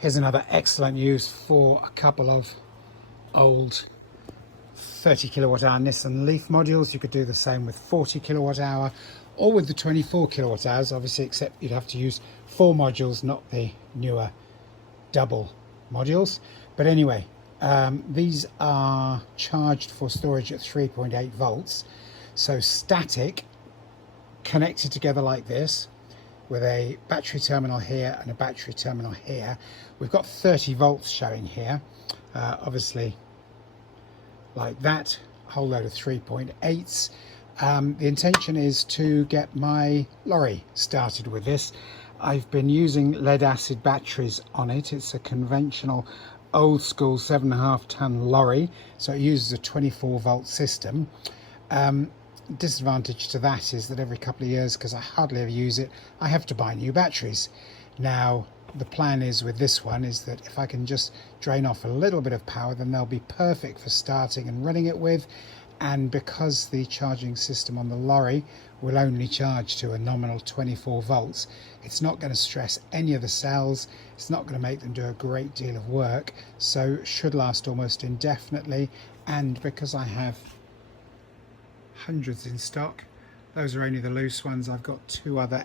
Here's another excellent use for a couple of old 30 kilowatt hour Nissan Leaf modules. You could do the same with 40 kilowatt hour or with the 24 kilowatt hours, obviously, except you'd have to use 4 modules, not the newer double modules. But anyway, these are charged for storage at 3.8 volts. So static, connected together like this, with a battery terminal here and a battery terminal here. We've got 30 volts showing here, obviously like that, a whole load of 3.8s. The intention is to get my lorry started with this. I've been using lead acid batteries on it. It's a conventional old school 7.5 ton lorry, so it uses a 24 volt system. Disadvantage to that is that every couple of years, because I hardly ever use it, I have to buy new batteries. Now the plan is with this one is that if I can just drain off a little bit of power, then they'll be perfect for starting and running it with. And because the charging system on the lorry will only charge to a nominal 24 volts, it's not going to stress any of the cells, it's not going to make them do a great deal of work, so should last almost indefinitely. And because I have hundreds in stock, those are only the loose ones. I've got two other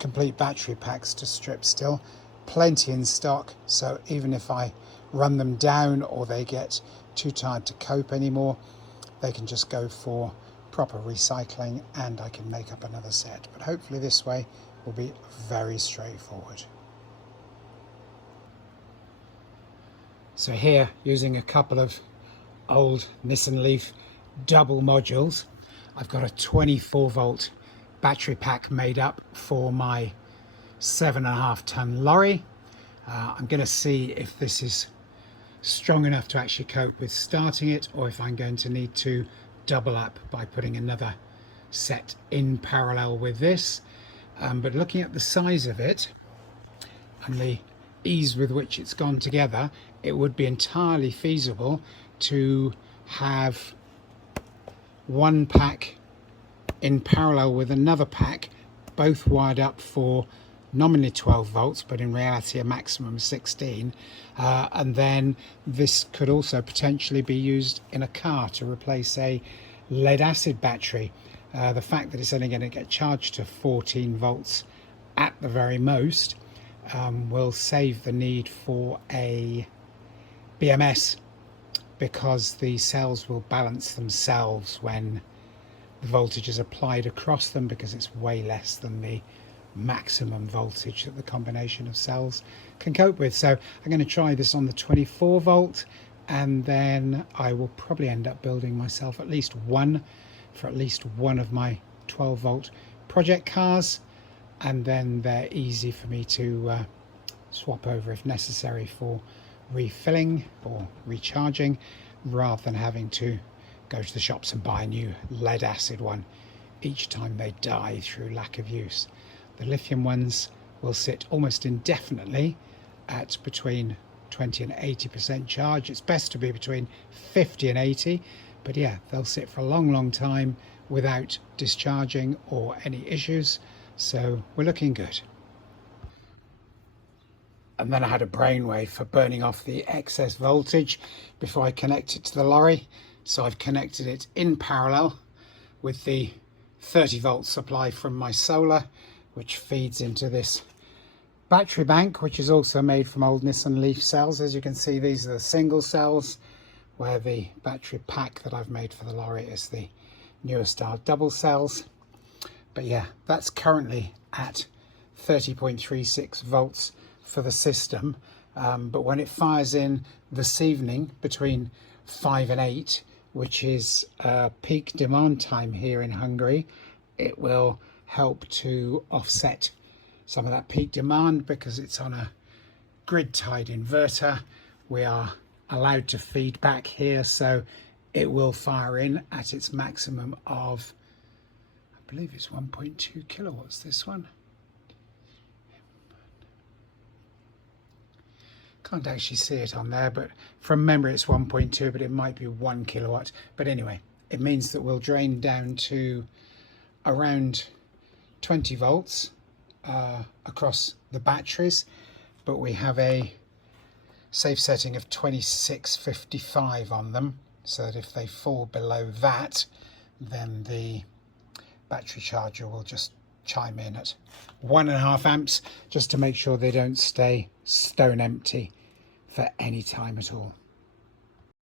complete battery packs to strip still, plenty in stock, so even if I run them down or they get too tired to cope anymore, they can just go for proper recycling and I can make up another set. But hopefully this way will be very straightforward. So here, using a couple of old Nissan Leaf double modules, I've got a 24 volt battery pack made up for my 7.5 ton lorry. I'm going to see if this is strong enough to actually cope with starting it, or if I'm going to need to double up by putting another set in parallel with this. But looking at the size of it and the ease with which it's gone together, it would be entirely feasible to have one pack in parallel with another pack, both wired up for nominally 12 volts, but in reality a maximum of 16. And then this could also potentially be used in a car to replace a lead acid battery. The fact that it's only going to get charged to 14 volts at the very most will save the need for a BMS, because the cells will balance themselves when the voltage is applied across them, because it's way less than the maximum voltage that the combination of cells can cope with. So I'm going to try this on the 24 volt, and then I will probably end up building myself at least one for at least one of my 12 volt project cars, and then they're easy for me to swap over if necessary for refilling or recharging, rather than having to go to the shops and buy a new lead acid one each time they die through lack of use. The lithium ones will sit almost indefinitely at between 20 and 80% charge. It's best to be between 50 and 80, but yeah, they'll sit for a long time without discharging or any issues, so we're looking good. And then I had a brainwave for burning off the excess voltage before I connect it to the lorry. So I've connected it in parallel with the 30 volt supply from my solar, which feeds into this battery bank, which is also made from old Nissan Leaf cells. As you can see, these are the single cells, where the battery pack that I've made for the lorry is the newer style double cells. But yeah, that's currently at 30.36 volts for the system, but when it fires in this evening between 5 and 8, which is peak demand time here in Hungary, it will help to offset some of that peak demand, because it's on a grid tied inverter. We are allowed to feed back here, so it will fire in at its maximum of, I believe it's 1.2 kilowatts, this one. Can't actually see it on there, but from memory it's 1.2, but it might be 1 kilowatt. But anyway, it means that we'll drain down to around 20 volts across the batteries, but we have a safe setting of 2655 on them, so that if they fall below that, then the battery charger will just chime in at 1.5 amps, just to make sure they don't stay stone empty for any time at all.